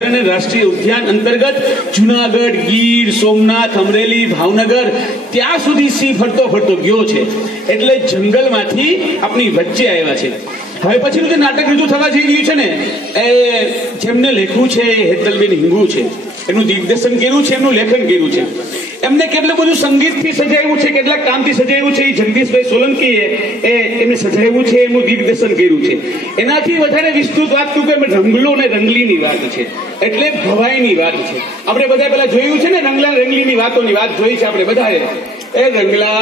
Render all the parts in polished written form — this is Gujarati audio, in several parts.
રાષ્ટ્રીય ઉદ્યાન અંતર્ગત જુનાગઢ, ગીર, સોમનાથ, અમરેલી, ભાવનગર ત્યાં સુધી સિંહ ફરતો ફરતો ગયો છે. એટલે જંગલમાંથી આપણી વચ્ચે આવ્યા છે. હવે પછીનું જે નાટક રજૂ થવા જઈ રહ્યું છે ને, એ જેમને લેખું છે એ હેતલબેન હિંગુ છે. એનું દિગ્દર્શન કર્યું છે, એમનું લેખન કર્યું છે. એમને કેટલું બધું સંગીતથી સજાવ્યું છે, કેટલાક કામથી સજાવ્યું છે. એ જગદીશભાઈ સોલંકીએ એમને સજાવ્યું છે, એમનું દિગ્દર્શન કર્યું છે. એનાથી વધારે વિસ્તૃત વાત કરું કે રંગલો ને રંગલીની વાત છે, એટલે ભવાઈની વાત છે. આપણે બધા પેલા જોયું છે ને, રંગલા રંગલીની વાતોની વાત જોઈ છે આપણે બધાએ. એ રંગલા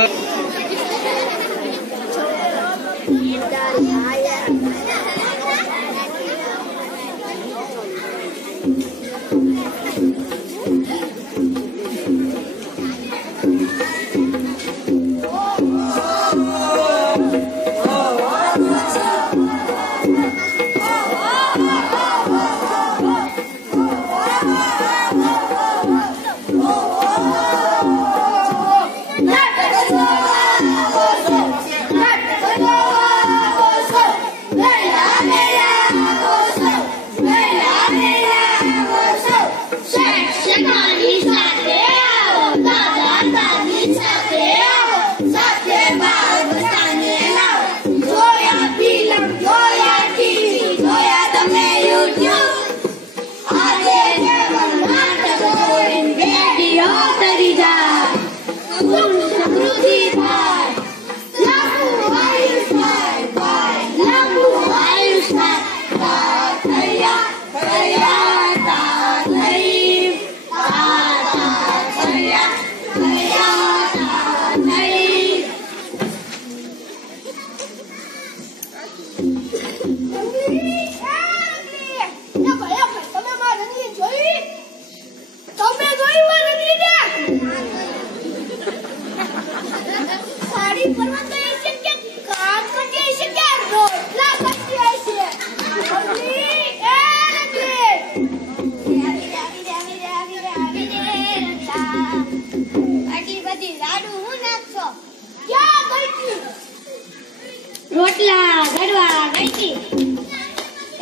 રોટલા ગડવા ગઈતી.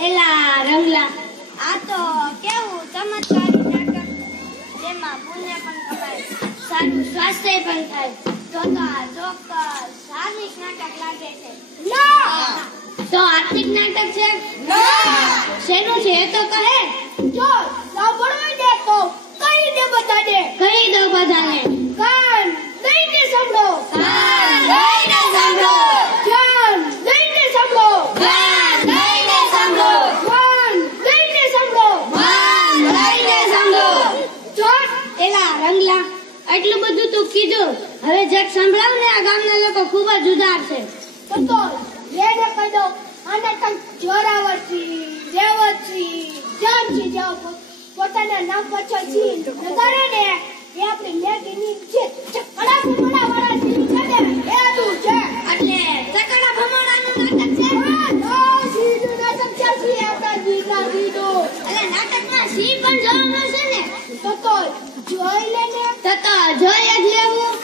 એલા રંગલા, આ તો કેવું ચમત્કારી નાટક. તેમાં પુણ્ય પણ કમાય, સારું સ્વાસ્થ્ય પણ થાય. તો આ ચોક્કસ ધાર્મિક નાટક લાગે છે. તો આર્થિક નાટક છે? શેનું છે એ તો કહે. જો સાંભળવા દે તો કહી દે બધાને. કહી દો બધાને. કાન દઈને સાંભળો. કાન દઈને સાંભળો. ધ્યાન દઈને સાંભળો. ધ્યાન દઈને સાંભળો. મન દઈને સાંભળો. મન દઈને સાંભળો. ચોટ એલા રંગલા, આટલું બધું તું કીધું, હવે જગ સંભળાવ ને. આ ગામના લોકો ખૂબ જ ઉદાર છે. તો એને કહી દો, આને તન જોરાવરથી, દેવતથી, જાનથી જાવ પોતાના નામ પાછળ છી નગાડે ને, એ આપણી લેકીની છે. ચકડા ભમણા વાળા જી છે ને, એ તું છે. એટલે ચકડા ભમણાનું નાટક છે. હા, નો સીધું નાટક છે. સી આપણા જીના સીધું. એટલે નાટકમાં સી પણ જોવાનું છે ને. તો જોઈ લે ને. તો જોઈ જ લેવું.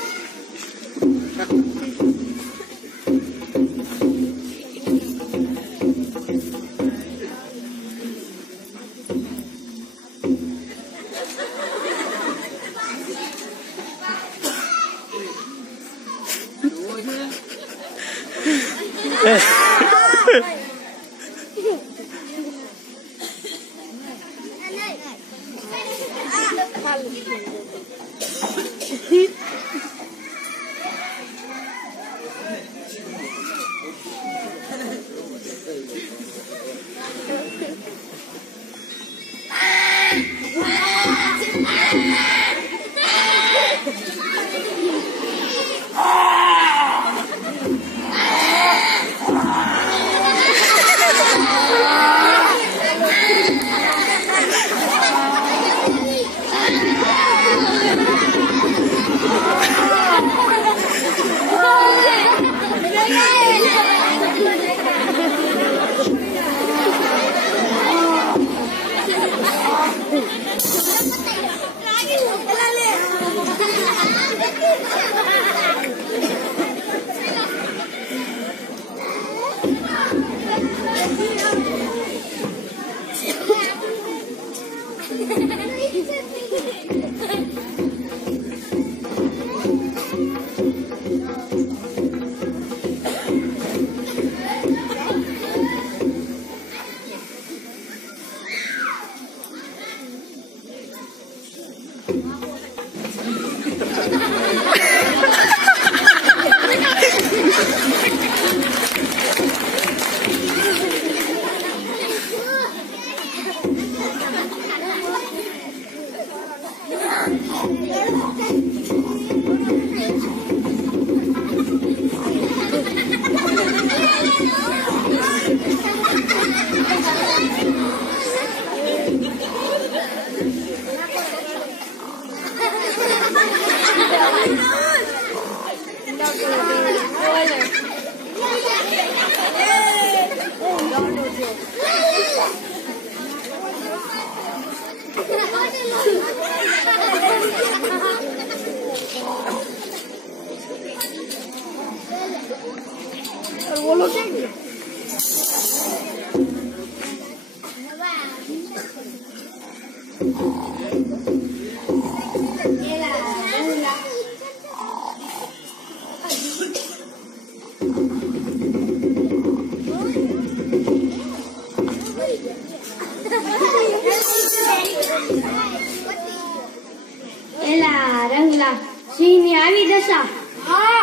એલા રંગલા સિંહ ની આવી દશા. હા,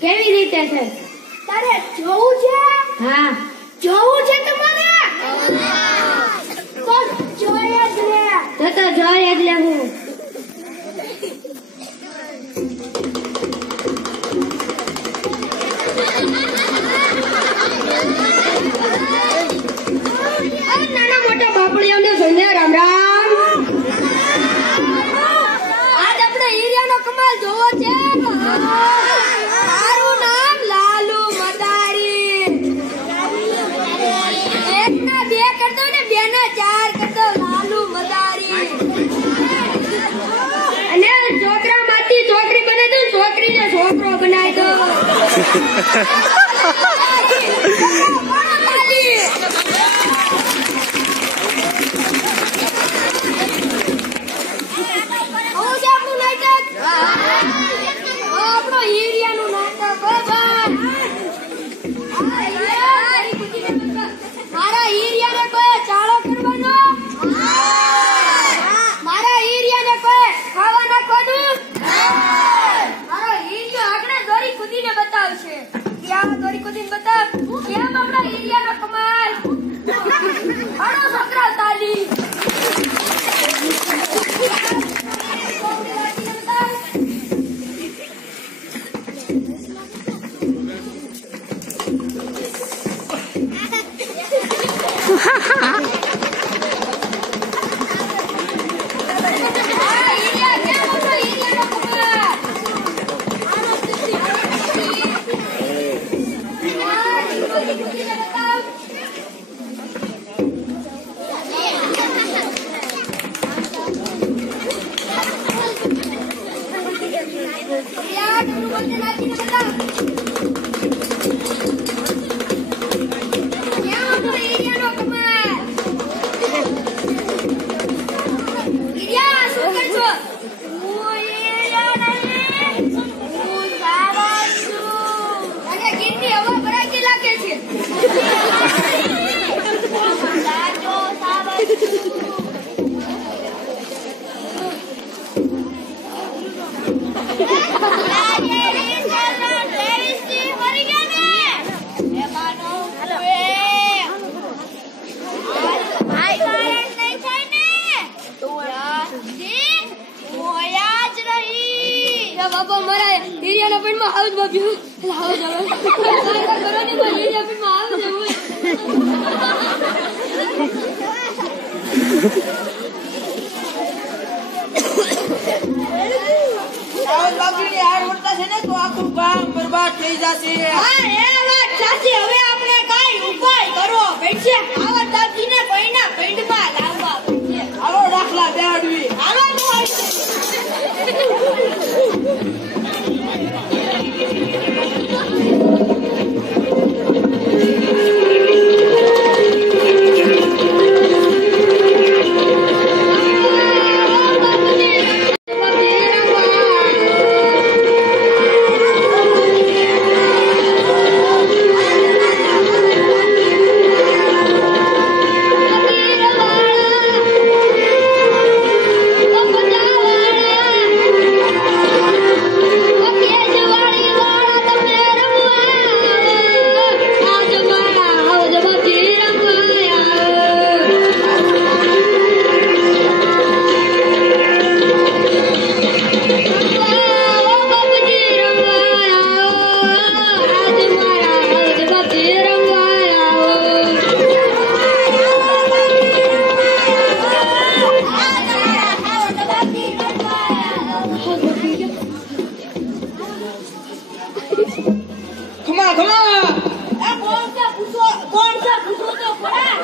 કેવી રીતે છે? તારે જોવું છે? હા, જોવું છે તમારે? તો જોઈએ જ રે. તો જોઈએ એટલે હું નાના મોટા બાપડીઓને સંધ્યા રામ રામ. આજ આપણે હીરાનો કમાલ જોવો છે. મારું નામ લાલુ મદારી. એક ના બે કરતો ને બે ના ચાર કરતો લાલુ મદારી. અને છોકરા માંથી છોકરી બને તો છોકરીને છોકરો બનાવી દો. બાપા મારા હીરિયાના પેટમાં આવ જ બાપ્યું. લાવો જાવ કરવાની માં હીરિયા પેટમાં આવ જવું. સાવજ બાપજીની હાર ઉડતા છે ને તો આખું ગામ બરબાદ થઈ જશે. હા એ વાત સાચી. હવે આપણે કાઈ ઉપાય કરો પડશે. આવા દાદીને કોઈના પેટમાં લાવવા પડશે. હાલો દાખલા બેહાડવી. હાલો તો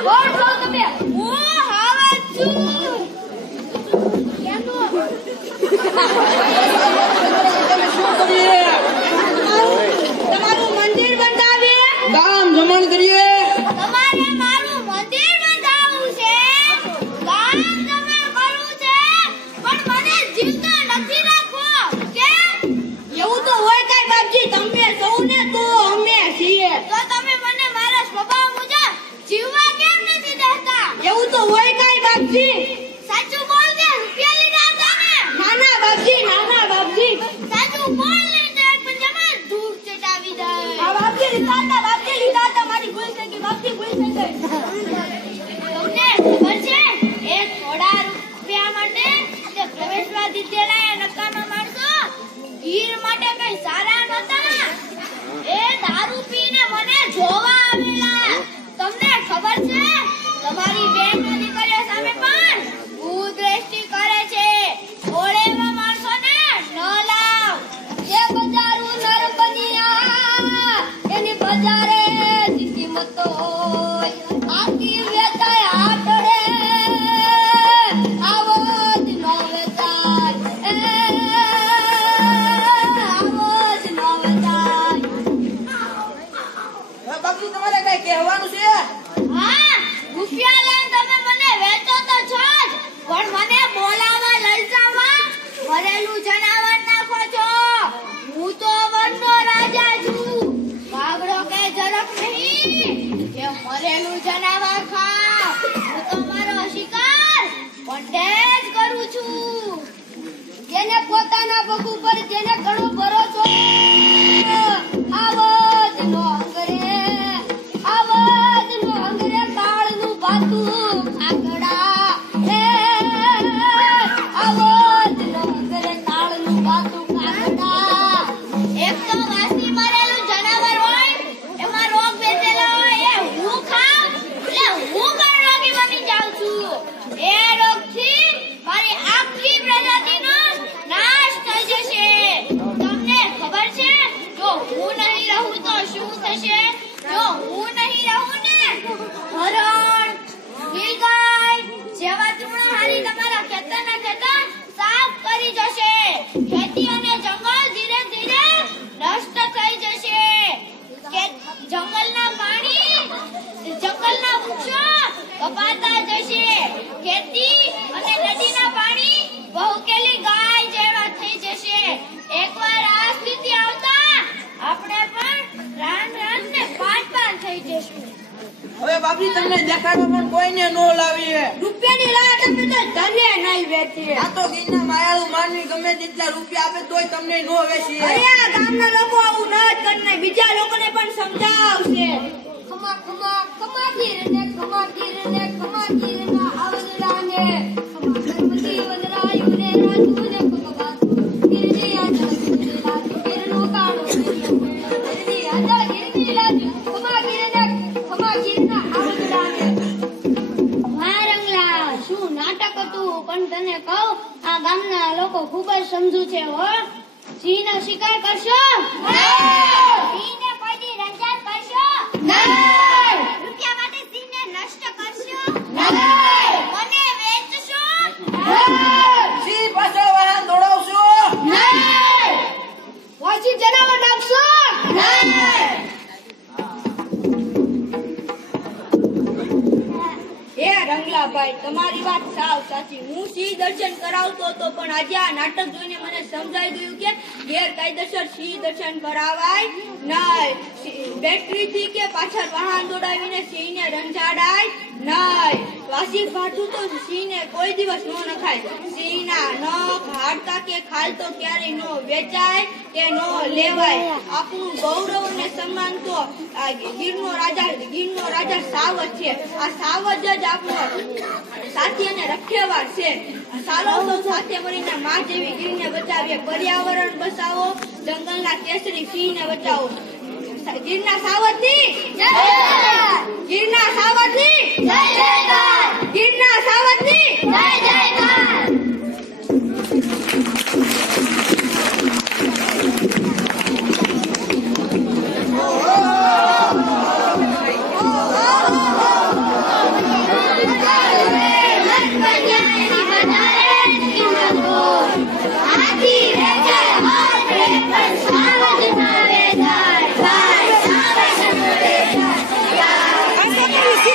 કોણ છો તમે? હું હાવજ છું. કેનો? તમે શું કરીએ? તમારું મંદિર બંધાવીએ. ગામ જમણ કરીએ. તમારે મારું મંદિર બંધાવવું છે. ગામ જમણ કરવું છે. પણ મને જીવતા નથી રાખવો. કેમ? એવું તો હોય કાંઈ બાપજી. તમે સૌને તો અમે છીએ. તો તમે મને મારા સ્વભાવ મુજબ જીવવા કેમ નથી દેતા? એવું તો હોય કાંઈ બાપજી. સાચું બોલ દે. રૂપિયા લીધા હતા ને? નાના બાપજી, નાના બાપજી. સાચું બોલ નહીં તો એક પંજામાં ધૂળ ચટાવી દે. હા બાપજી લીધા હતા, બાપજી લીધા હતા. મારી ભૂલ થઈ ગઈ, બાપજી ભૂલ થઈ ગઈ. તમને ખબર છે એ થોડા રૂપિયા માટે તે પ્રવેશવા દીધેલા એ નકામા માણસો ગીર માટે કઈ સારા નહોતા. એ દારૂ પીને મને જોવા આવેલા. તમને ખબર છે તમારી બેનની દીકરીઓ સામે પણ કુદ્રષ્ટિ કરે છે. ઓળેવા માણસોને ન લાવ. જે બજારું નર બનિયા એની બજારે કિંમત હોય. આથી વેચાય આટડે આવો જ ન વેચાય. આવો જ ન વેચાય. હવે બાપજી તમારે કઈ કહેવાનું છે? હા, રૂપિયા લઈને તમે મને વેચો તો છો જ, પણ મને બોલાવા લઈ જવા મરેલું જનાવર નાખો છો. હું તો વનનો રાજા છું. વાઘડો કે ઝડપ નહીં કે મરેલું જનાવર ખાવ. હું તો મારો શિકાર પંડે જ કરું છું. જેને પોતાના પગ ઉપર જેને ઘણો ભરોસો આવો જ નો અંગરે. આવાજ નો અંગરે કાળનું બાતું કાકડા. આવાજ નો અંગરે કાળનું બાતું કાકડા. એક તો વાસી મરેલું જનાવર હોય એમાં રોગ બેસેલા હોય એ હું ખાવ એટલે હું પણ રોગી બની જાઉં છું. એ રોગથી મારી આખી પ્રજાતિનો નાશ થઈ જશે. તમને ખબર છે જો હું નહીં રહું તો શું થશે? જો હું નહીં રહું ને હરણ, નીલગાય જેવા તૃણહારી તમારા ખેતરના ખેતર સાફ કરી જશે. ખેતી અને જંગલ ધીરે ધીરે નષ્ટ થઈ જશે. કે જંગલના પાણી, જંગલના વૃક્ષો કપાતા જશે. ખેતી અને નદીના પાણી વહુકેલી ગાય જેવા થઈ જશે. એકવાર આ સ્થિતિ આવતા આપણે પણ રાન રાન ને પાટ થઈ જશું. હવે બાપજી તમને દેખાડવા પણ કોઈને નો લાવીએ. રૂપિયાની રાહ તમે તો ધને નહીં વેચીએ. આ તો ગીરના માયાળુ માનવી ગમે તેટલા રૂપિયા આપે તોય તમને નો વેચીએ. અરે આ ગામના લોકો આવું ન જ કરને બીજા લોકોને પણ સમજાવશે. ખમા ખમા ખમાગીરને ખમાગીરને ખમાગીરના આવજરાને ખમા ગણપતિ વદરાયુને રાજુને ભગવાન ગીરની આજા ગીરનું કાળો ગીરની આજા ગીરની રાજુ ખમાગીરના આવજરાને. વાહ રંગલા, શું નાટક હતું. પણ તને કહું આ ગામના લોકો ખૂબ જ સમજુ છે હો. સિંહનો શિકાર કરશો? સિંહને કોઈ દી રંજાત કરશો? રૂપિયા માટે સિંહને નષ્ટ કરશો? મને વેચશો? સિંહ પાછળ વાહન દોડાવશો? વાસી જનાવર નાખશો? હે રંગલાભાઈ, તમારી વાત સાવ સાચી. હું સિંહ દર્શન કરાવતો હતો પણ આજે આ નાટક જોઈને મને સમજાઈ ગયું કે ગેરકાયદેસર સિંહ દર્શન કરાવાય નહીં. બેટરીથી કે પાછળ વાહન દોડાવીને સિંહને રંજાડાય નહીં. વાસી ભાઠું તો સિંહને કોઈ દિવસ નો નખાય. સિંહના નખ, હાડકા કે ખાલ તો ક્યારેય નો વેચાય કે નો લેવાય. આપણું ગૌરવ અને સન્માન તો ગીરનો રાજા સાવજ છે. આ સાવજ જ આપણો સાથી અને રખેવાર છે. ચાલો તો સાથે મળીને માં જેવી ગીરને બચાવીએ. પર્યાવરણ બચાવો, જંગલના કેસરી સિંહને બચાવો. ગીરના સાવજની જય જયકાર. ગીરના સાવજની જય જયકાર. ગીરના સાવજની જય જયકાર.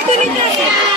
તું નીચે